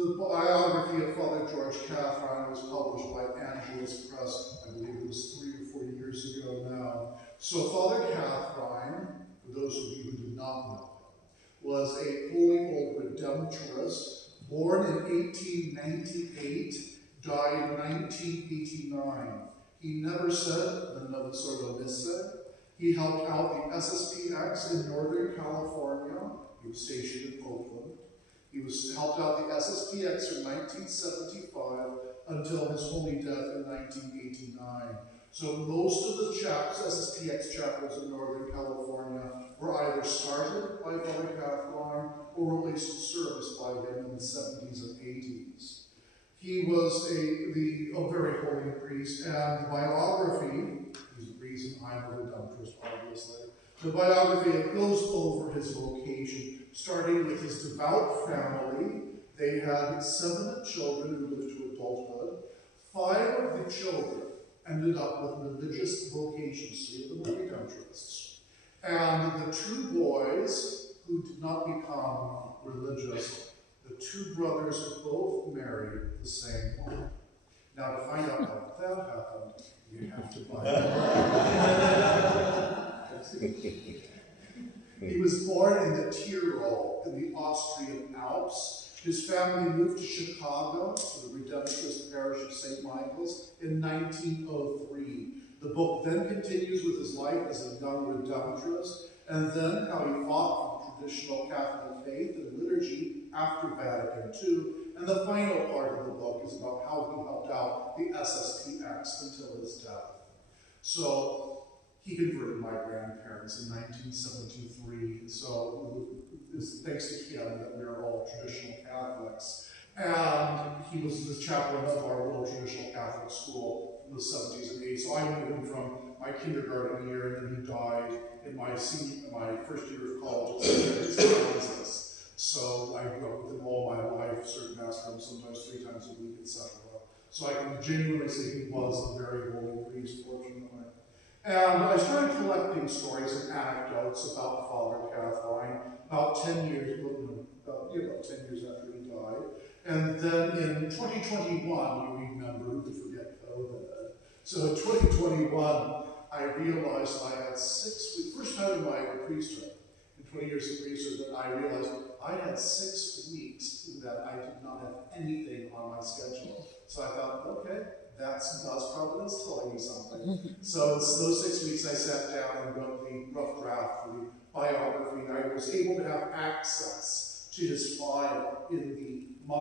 The biography of Father George Kathrein was published by Angelus Press, I believe it was 3 or 4 years ago now. So Father Kathrein, for those of you who do not know him, was a holy old Redemptorist, born in 1898, died in 1989. He never said the Novus Ordo Missae. He helped out the SSPX in Northern California. He was stationed in Oakland. He helped out the SSPX from 1975 until his holy death in 1989. So most of the SSPX chapels in Northern California were either started by Father Kathrein or at least serviced by him in the 70s and 80s. He was a very holy priest, and the biography, is the reason I'm a Redemptorist, obviously. The biography, it goes over his vocation, starting with his devout family. They had 7 children who lived to adulthood. 5 of the children ended up with religious vocations, 3 of them were Redemptorists. And the 2 boys who did not become religious, the 2 brothers both married the same woman. Now, to find out how that happened, you have to buy it. He was born in the Tyrol, in the Austrian Alps. His family moved to Chicago, to the Redemptorist parish of St. Michael's, in 1903. The book then continues with his life as a young Redemptorist, and then how he fought for the traditional Catholic faith and liturgy after Vatican II. And the final part of the book is about how he helped out the SSPX until his death. So he converted my grandparents in 1973. So it's thanks to him that we're all traditional Catholics. And he was the chaplain of our little traditional Catholic school in the 70s and 80s. So I knew him from my kindergarten year, and then he died in my first year of college at Kansas. So I grew up with him all my life, served Mass for him sometimes 3 times a week, etc. So I can genuinely say he was a very holy priest, fortunately. And I started collecting stories and anecdotes about Father Kathrein about 10 years, about 10 years after he died. And then in 2021, you remember, who could forget COVID? So in 2021, I realized I had 6 weeks, first time in my priesthood, in 20 years of priesthood, that I realized I had 6 weeks that I did not have anything on my schedule. So I thought, okay, that's God's providence telling me something. So it's those 6 weeks I sat down and wrote the rough draft for the biography. I was able to have access to his file in the